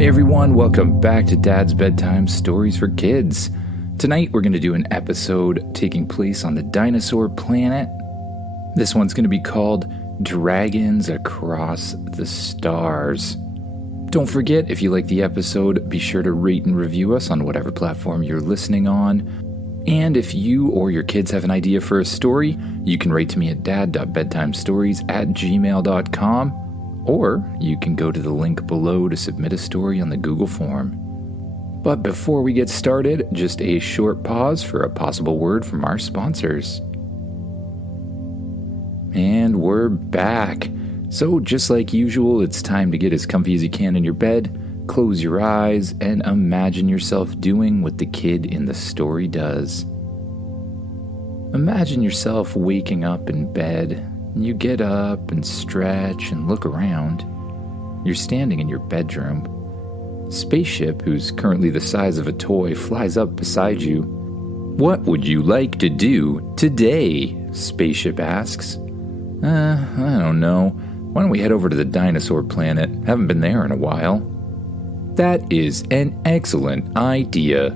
Hey everyone, welcome back to Dad's Bedtime Stories for Kids. Tonight we're going to do an episode taking place on the Dinosaur planet. This one's going to be called Dragons Across the Stars. Don't forget, if you like the episode, be sure to rate and review us on whatever platform you're listening on. And if you or your kids have an idea for a story, you can write to me at dad.bedtimestories@gmail.com. Or you can go to the link below to submit a story on the Google form. But before we get started, just a short pause for a possible word from our sponsors. And we're back. So just like usual, it's time to get as comfy as you can in your bed, close your eyes, and imagine yourself doing what the kid in the story does. Imagine yourself waking up in bed. You get up and stretch and look around. You're standing in your bedroom. Spaceship, who's currently the size of a toy, flies up beside you. "What would you like to do today?" Spaceship asks. I don't know. Why don't we head over to the dinosaur planet? Haven't been there in a while." "That is an excellent idea."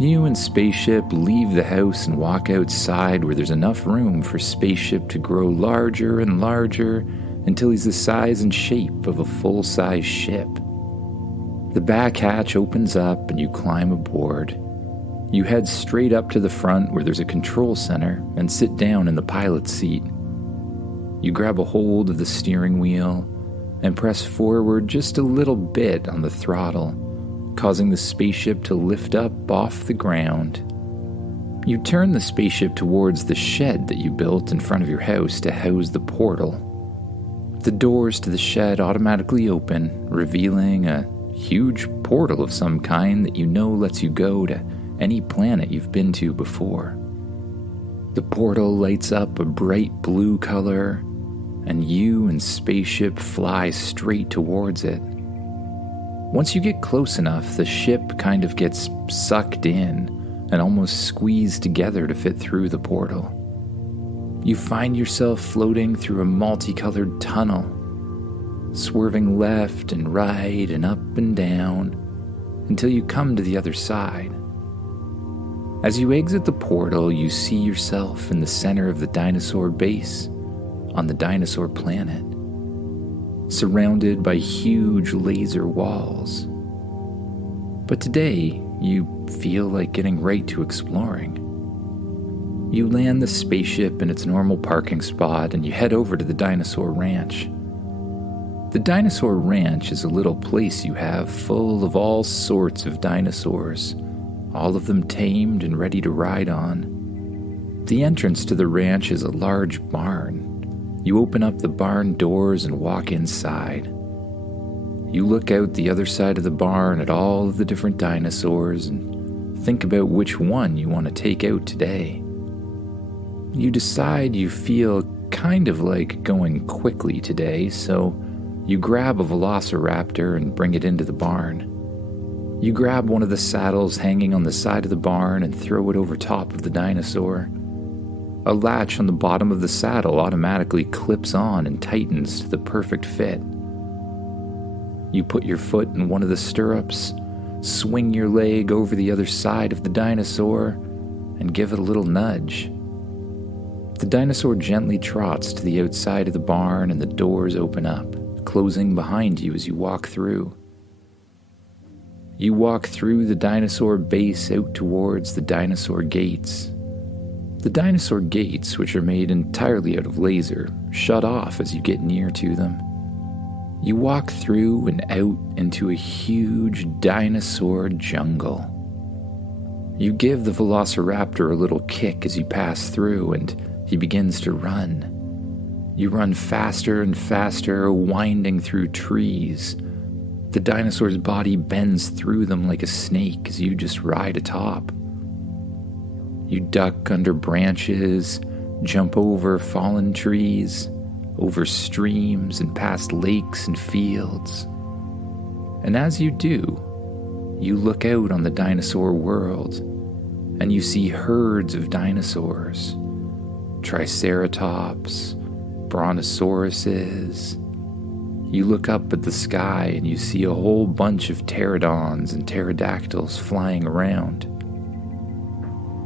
You and Spaceship leave the house and walk outside where there's enough room for Spaceship to grow larger and larger until he's the size and shape of a full-size ship. The back hatch opens up and you climb aboard. You head straight up to the front where there's a control center and sit down in the pilot's seat. You grab a hold of the steering wheel and press forward just a little bit on the throttle, causing the spaceship to lift up off the ground. You turn the spaceship towards the shed that you built in front of your house to house the portal. The doors to the shed automatically open, revealing a huge portal of some kind that you know lets you go to any planet you've been to before. The portal lights up a bright blue color, and you and Spaceship fly straight towards it. Once you get close enough, the ship kind of gets sucked in and almost squeezed together to fit through the portal. You find yourself floating through a multicolored tunnel, swerving left and right and up and down until you come to the other side. As you exit the portal, you see yourself in the center of the dinosaur base on the dinosaur planet, surrounded by huge laser walls. But today, you feel like getting right to exploring. You land the spaceship in its normal parking spot and you head over to the dinosaur ranch. The dinosaur ranch is a little place you have full of all sorts of dinosaurs, all of them tamed and ready to ride on. The entrance to the ranch is a large barn. You open up the barn doors and walk inside. You look out the other side of the barn at all of the different dinosaurs and think about which one you want to take out today. You decide you feel kind of like going quickly today, so you grab a velociraptor and bring it into the barn. You grab one of the saddles hanging on the side of the barn and throw it over top of the dinosaur. A latch on the bottom of the saddle automatically clips on and tightens to the perfect fit. You put your foot in one of the stirrups, swing your leg over the other side of the dinosaur, and give it a little nudge. The dinosaur gently trots to the outside of the barn and the doors open up, closing behind you as you walk through. You walk through the dinosaur base out towards the dinosaur gates. The dinosaur gates, which are made entirely out of laser, shut off as you get near to them. You walk through and out into a huge dinosaur jungle. You give the velociraptor a little kick as you pass through, and he begins to run. You run faster and faster, winding through trees. The dinosaur's body bends through them like a snake as you just ride atop. You duck under branches, jump over fallen trees, over streams and past lakes and fields. And as you do, you look out on the dinosaur world and you see herds of dinosaurs, Triceratops, Brontosauruses, You look up at the sky and you see a whole bunch of pterodons and pterodactyls flying around.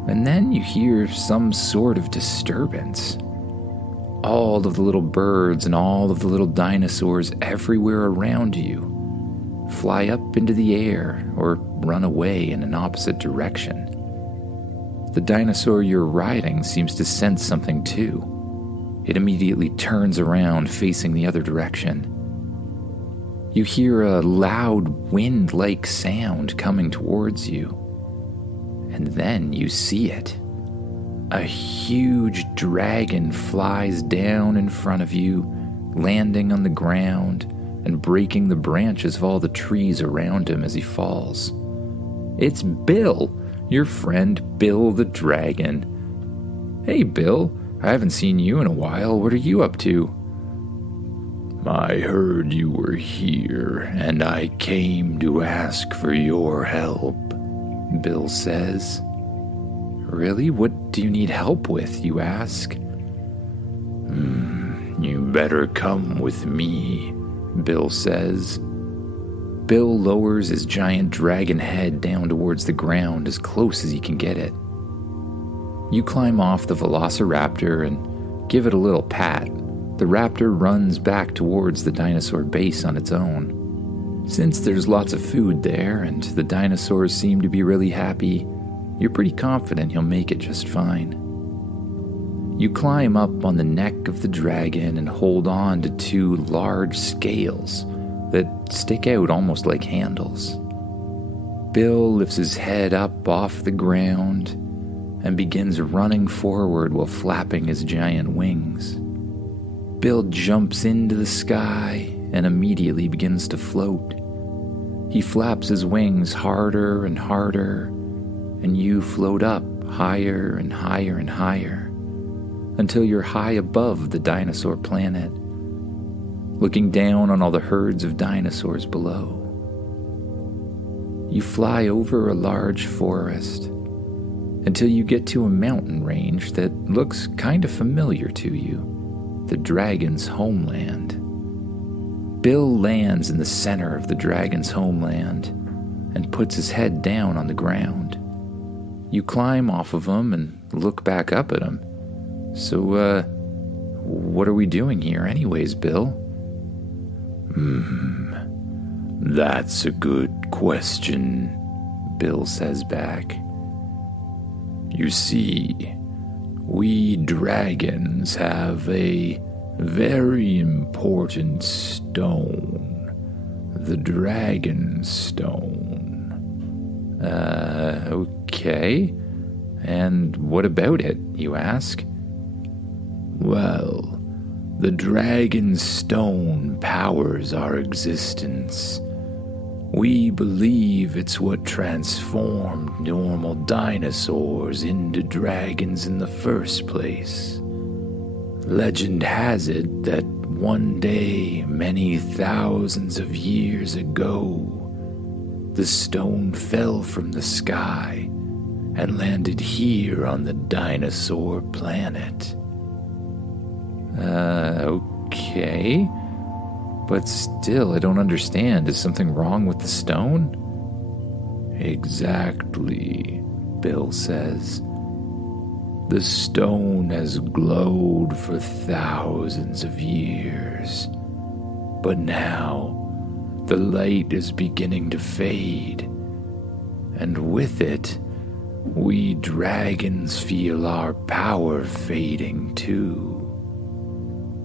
And then you hear some sort of disturbance. All of the little birds and all of the little dinosaurs everywhere around you fly up into the air or run away in an opposite direction. The dinosaur you're riding seems to sense something too. It immediately turns around, facing the other direction. You hear a loud wind-like sound coming towards you. And then you see it. A huge dragon flies down in front of you, landing on the ground and breaking the branches of all the trees around him as he falls. It's Bill, your friend Bill the dragon. Hey Bill, I haven't seen you in a while. What are you up to? I heard you were here, and I came to ask for your help, Bill says. Really? What do you need help with, you ask? You better come with me, Bill says. Bill lowers his giant dragon head down towards the ground as close as he can get it. You climb off the velociraptor and give it a little pat. The raptor runs back towards the dinosaur base on its own. Since there's lots of food there and the dinosaurs seem to be really happy, you're pretty confident he'll make it just fine. You climb up on the neck of the dragon and hold on to two large scales that stick out almost like handles. Bill lifts his head up off the ground and begins running forward while flapping his giant wings. Bill jumps into the sky and immediately begins to float. He flaps his wings harder and harder, and you float up higher and higher and higher until you're high above the dinosaur planet, looking down on all the herds of dinosaurs below. You fly over a large forest until you get to a mountain range that looks kind of familiar to you, the dragon's homeland. Bill lands in the center of the dragon's homeland and puts his head down on the ground. You climb off of him and look back up at him. So, what are we doing here anyways, Bill? That's a good question, Bill says back. You see, we dragons have a very important stone, the Dragon Stone. Okay. And what about it, you ask? Well, the Dragon Stone powers our existence. We believe it's what transformed normal dinosaurs into dragons in the first place. Legend has it that one day, many thousands of years ago, the stone fell from the sky and landed here on the dinosaur planet. Okay. But still, I don't understand. Is something wrong with the stone? Exactly, Bill says. The stone has glowed for thousands of years, but now the light is beginning to fade, and with it, we dragons feel our power fading too.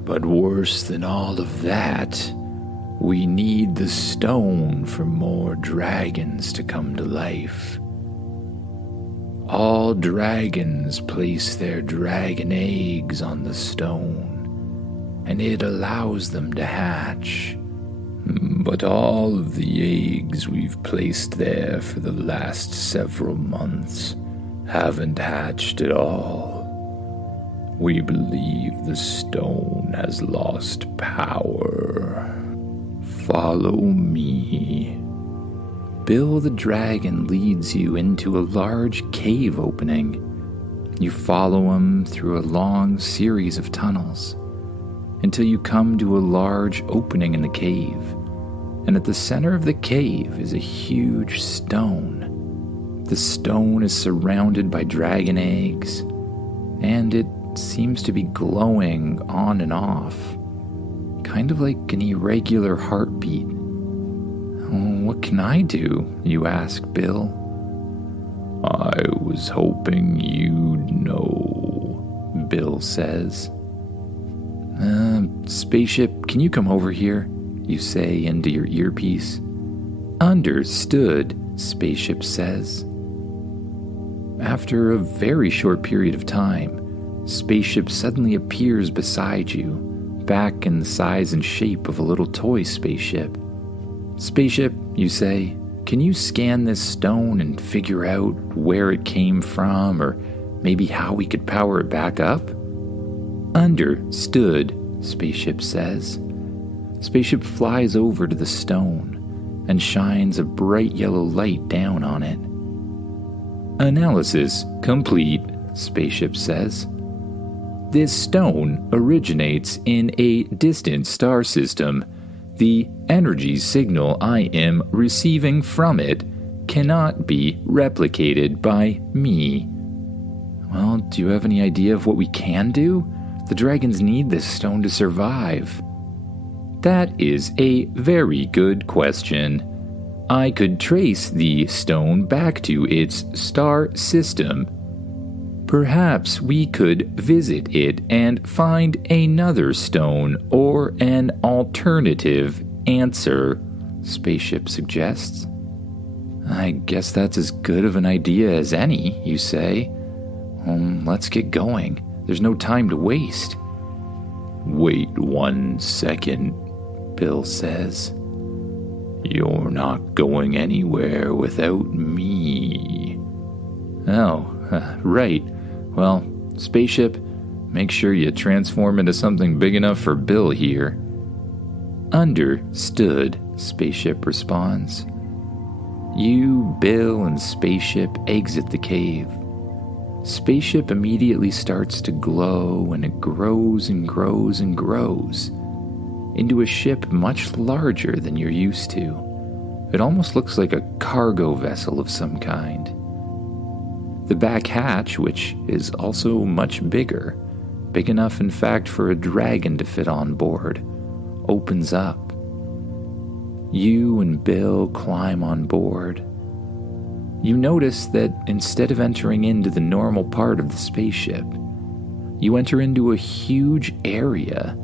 But worse than all of that, we need the stone for more dragons to come to life. All dragons place their dragon eggs on the stone, and it allows them to hatch. But all of the eggs we've placed there for the last several months haven't hatched at all. We believe the stone has lost power. Follow me. Bill the dragon leads you into a large cave opening. You follow him through a long series of tunnels. until you come to a large opening in the cave. And at the center of the cave is a huge stone. The stone is surrounded by dragon eggs, and it seems to be glowing on and off, kind of like an irregular heartbeat. What can I do? You ask Bill. I was hoping you'd know, Bill says. Spaceship, can you come over here? You say into your earpiece. Understood, Spaceship says. After a very short period of time, Spaceship suddenly appears beside you, back in the size and shape of a little toy spaceship. Spaceship, you say, can you scan this stone and figure out where it came from, or maybe how we could power it back up? Understood, Spaceship says. Spaceship flies over to the stone and shines a bright yellow light down on it. Analysis complete, Spaceship says. This stone originates in a distant star system. The energy signal I am receiving from it cannot be replicated by me. Well, do you have any idea of what we can do? The dragons need this stone to survive. That is a very good question. I could trace the stone back to its star system. Perhaps we could visit it and find another stone or an alternative answer, Spaceship suggests. I guess that's as good of an idea as any, you say. Let's get going. There's no time to waste. Wait 1 second, Bill says. You're not going anywhere without me. Oh, right. Well, Spaceship, make sure you transform into something big enough for Bill here. Understood, Spaceship responds. You, Bill, and Spaceship exit the cave. Spaceship immediately starts to glow, and it grows and grows and grows into a ship much larger than you're used to. It almost looks like a cargo vessel of some kind. The back hatch, which is also much bigger, big enough in fact for a dragon to fit on board, opens up. You and Bill climb on board. You notice that instead of entering into the normal part of the spaceship, you enter into a huge area,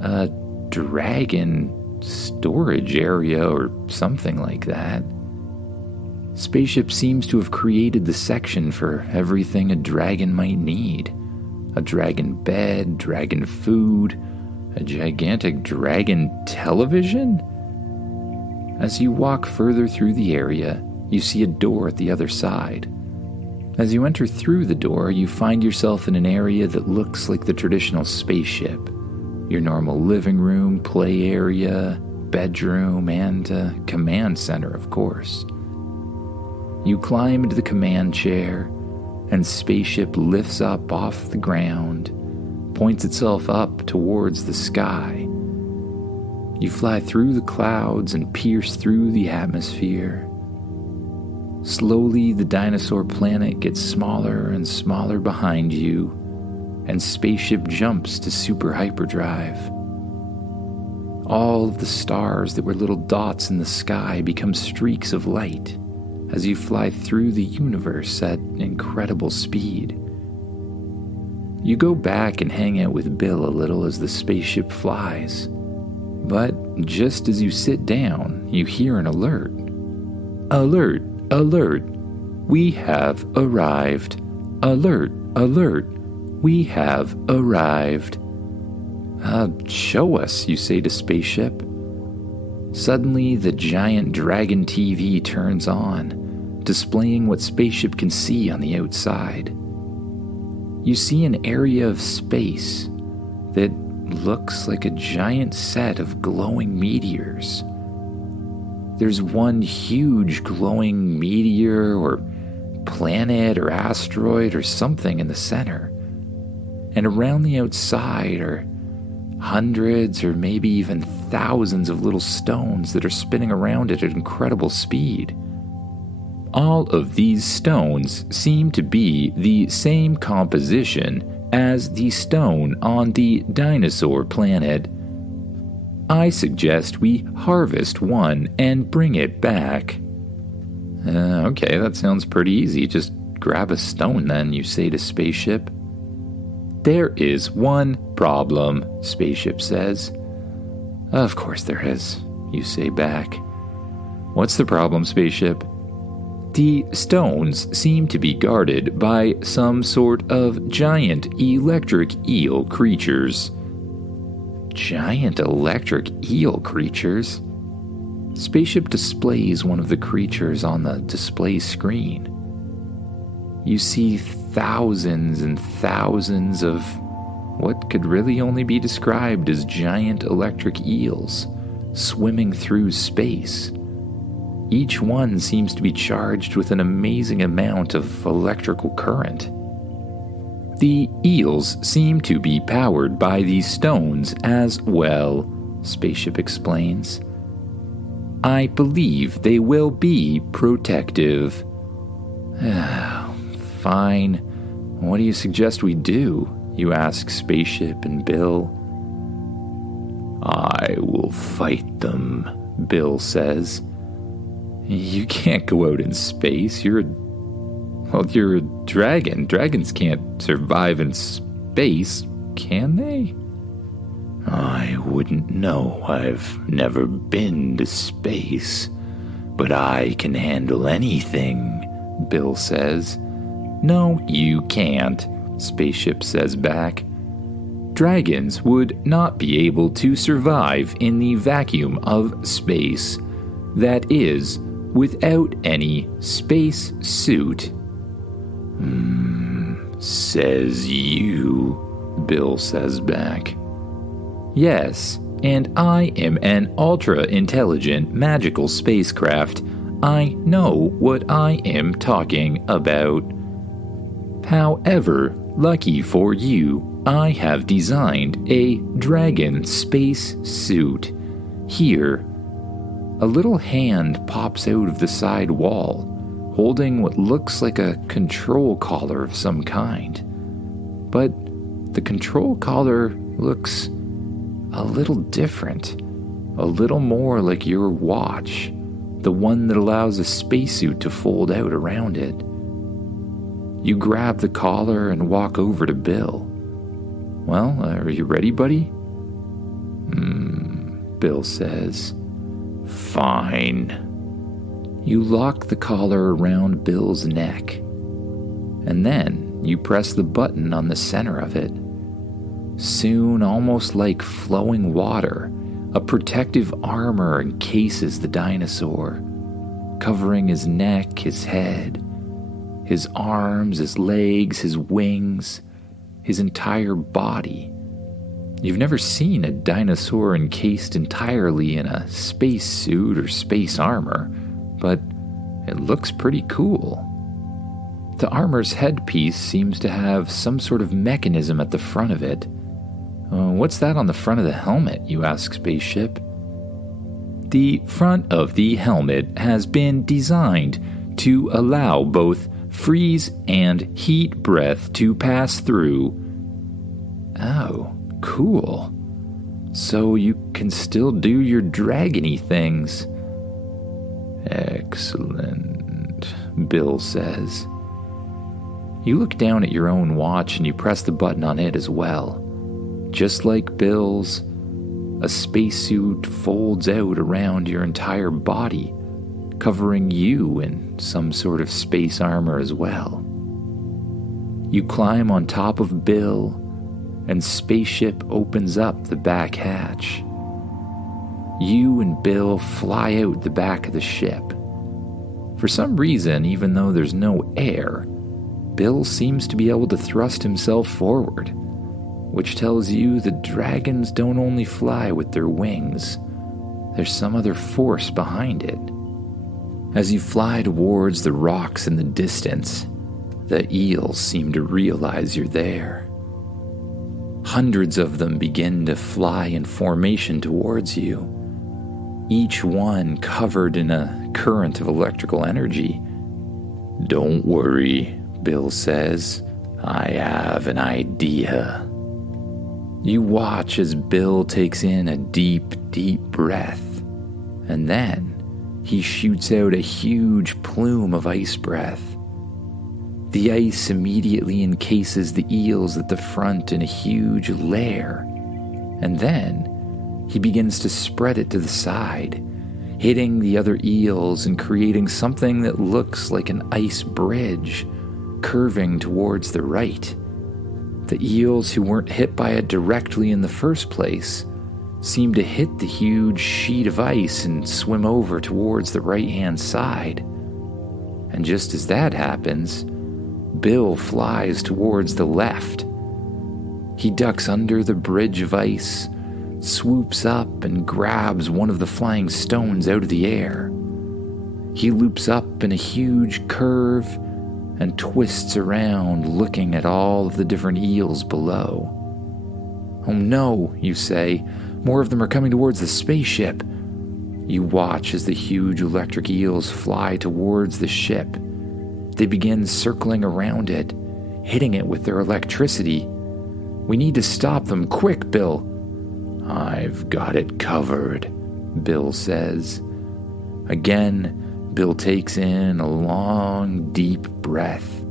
a dragon storage area or something like that. Spaceship seems to have created the section for everything a dragon might need. A dragon bed, dragon food, a gigantic dragon television? As you walk further through the area, you see a door at the other side. As you enter through the door, you find yourself in an area that looks like the traditional spaceship. Your normal living room, play area, bedroom, and command center, of course. You climb into the command chair, and Spaceship lifts up off the ground, points itself up towards the sky. You fly through the clouds and pierce through the atmosphere. Slowly, the dinosaur planet gets smaller and smaller behind you, and Spaceship jumps to super hyperdrive. All of the stars that were little dots in the sky become streaks of light as you fly through the universe at incredible speed. You go back and hang out with Bill a little as the spaceship flies, but just as you sit down, you hear an alert. Alert, alert, we have arrived. Alert, alert, we have arrived. Show us, you say to Spaceship. Suddenly, the giant dragon TV turns on, displaying what Spaceship can see on the outside. You see an area of space that looks like a giant set of glowing meteors. There's one huge glowing meteor or planet or asteroid or something in the center. And around the outside are hundreds or maybe even thousands of little stones that are spinning around at an incredible speed. All of these stones seem to be the same composition as the stone on the Dinosaur planet. I suggest we harvest one and bring it back. Okay, that sounds pretty easy. Just grab a stone then, you say to Spaceship. There is one problem, Spaceship says. Of course there is, you say back. What's the problem, Spaceship? The stones seem to be guarded by some sort of giant electric eel creatures. Giant electric eel creatures? Spaceship displays one of the creatures on the display screen. You see thousands and thousands of what could really only be described as giant electric eels swimming through space. Each one seems to be charged with an amazing amount of electrical current. The eels seem to be powered by these stones as well, Spaceship explains. I believe they will be protective. Fine. What do you suggest we do? You ask Spaceship and Bill. I will fight them, Bill says. You can't go out in space. You're a dragon. Dragons can't survive in space, can they? I wouldn't know. I've never been to space. But I can handle anything, Bill says. No, you can't, Spaceship says back. Dragons would not be able to survive in the vacuum of space. That is, without any space suit. Says you, Bill says back. Yes, and I am an ultra-intelligent magical spacecraft. I know what I am talking about. However, lucky for you, I have designed a dragon space suit. Here, a little hand pops out of the side wall, holding what looks like a control collar of some kind. But the control collar looks a little different, a little more like your watch, the one that allows a spacesuit to fold out around it. You grab the collar and walk over to Bill. Well, are you ready, buddy? Bill says. Fine. You lock the collar around Bill's neck, and then you press the button on the center of it. Soon, almost like flowing water, a protective armor encases the dinosaur, covering his neck, his head, his arms, his legs, his wings, his entire body. You've never seen a dinosaur encased entirely in a space suit or space armor, but it looks pretty cool. The armor's headpiece seems to have some sort of mechanism at the front of it. What's that on the front of the helmet, you ask Spaceship. The front of the helmet has been designed to allow both freeze and heat breath to pass through. Oh, cool. So you can still do your dragony things. Excellent, Bill says. You look down at your own watch and you press the button on it as well. Just like Bill's, a spacesuit folds out around your entire body, covering you in some sort of space armor as well. You climb on top of Bill, and Spaceship opens up the back hatch. You and Bill fly out the back of the ship. For some reason, even though there's no air, Bill seems to be able to thrust himself forward, which tells you the dragons don't only fly with their wings. There's some other force behind it. As you fly towards the rocks in the distance, the eels seem to realize you're there. Hundreds of them begin to fly in formation towards you, each one covered in a current of electrical energy. "Don't worry," Bill says. "I have an idea." You watch as Bill takes in a deep, deep breath, and then he shoots out a huge plume of ice breath. The ice immediately encases the eels at the front in a huge layer, and then he begins to spread it to the side, hitting the other eels and creating something that looks like an ice bridge, curving towards the right. The eels who weren't hit by it directly in the first place seem to hit the huge sheet of ice and swim over towards the right-hand side. And just as that happens, Bill flies towards the left. He ducks under the bridge of ice, swoops up and grabs one of the flying stones out of the air. He loops up in a huge curve and twists around, looking at all of the different eels below. "Oh no," you say, "more of them are coming towards the spaceship." You watch as the huge electric eels fly towards the ship. They begin circling around it, hitting it with their electricity. "We need to stop them, quick, Bill." "I've got it covered," Bill says. Again, Bill takes in a long, deep breath,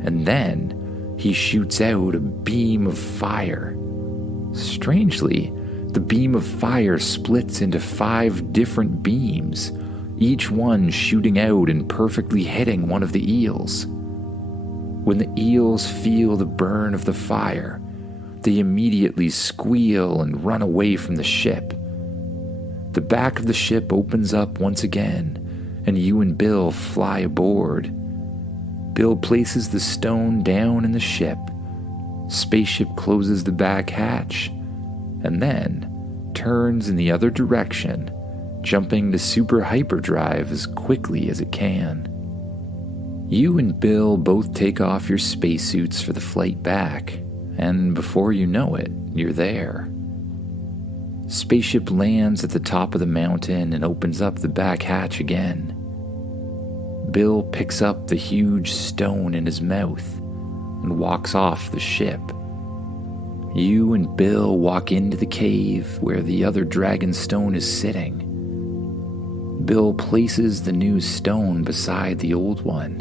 and then he shoots out a beam of fire. Strangely, the beam of fire splits into 5 different beams, each one shooting out and perfectly hitting one of the eels. When the eels feel the burn of the fire, they immediately squeal and run away from the ship. The back of the ship opens up once again, and you and Bill fly aboard. Bill places the stone down in the ship. Spaceship closes the back hatch, and then turns in the other direction, jumping to super hyperdrive as quickly as it can. You and Bill both take off your spacesuits for the flight back, and before you know it, you're there. Spaceship lands at the top of the mountain and opens up the back hatch again. Bill picks up the huge stone in his mouth and walks off the ship. You and Bill walk into the cave where the other dragon stone is sitting. Bill places the new stone beside the old one,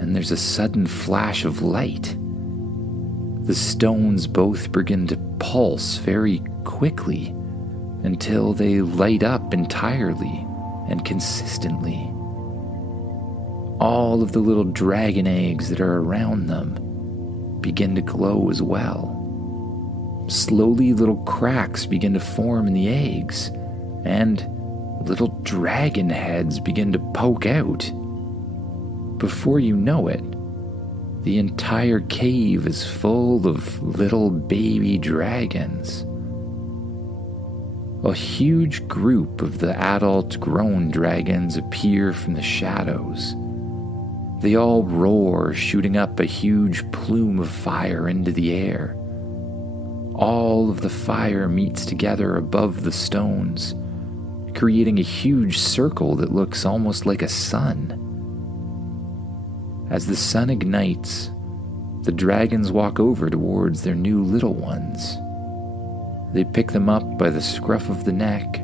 and there's a sudden flash of light. The stones both begin to pulse very quickly until they light up entirely and consistently. All of the little dragon eggs that are around them begin to glow as well. Slowly, little cracks begin to form in the eggs, and little dragon heads begin to poke out. Before you know it, the entire cave is full of little baby dragons. A huge group of the adult grown dragons appear from the shadows. They all roar, shooting up a huge plume of fire into the air. All of the fire meets together above the stones, creating a huge circle that looks almost like a sun. As the sun ignites, the dragons walk over towards their new little ones. They pick them up by the scruff of the neck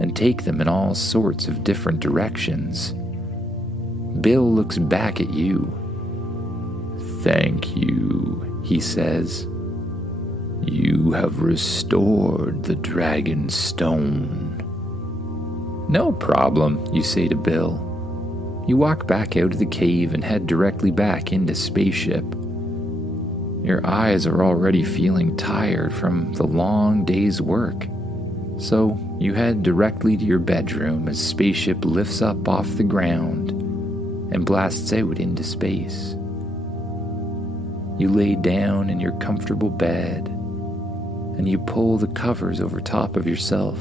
and take them in all sorts of different directions. Bill looks back at you. "Thank you," he says. "You have restored the dragon stone." "No problem," you say to Bill. You walk back out of the cave and head directly back into Spaceship. Your eyes are already feeling tired from the long day's work, so you head directly to your bedroom as Spaceship lifts up off the ground and blasts out into space. You lay down in your comfortable bed and you pull the covers over top of yourself.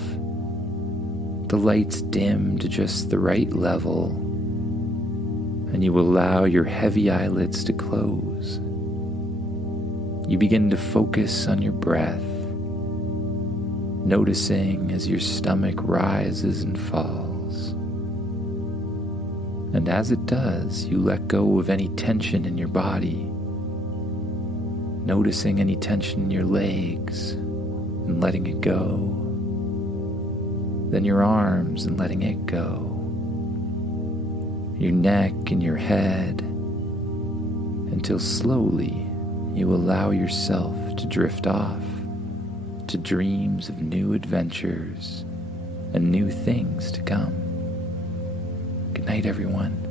The lights dim to just the right level, and you allow your heavy eyelids to close. You begin to focus on your breath, noticing as your stomach rises and falls. And as it does, you let go of any tension in your body, noticing any tension in your legs and letting it go. Then your arms and letting it go. Your neck and your head, until slowly you allow yourself to drift off to dreams of new adventures and new things to come. Good night, everyone.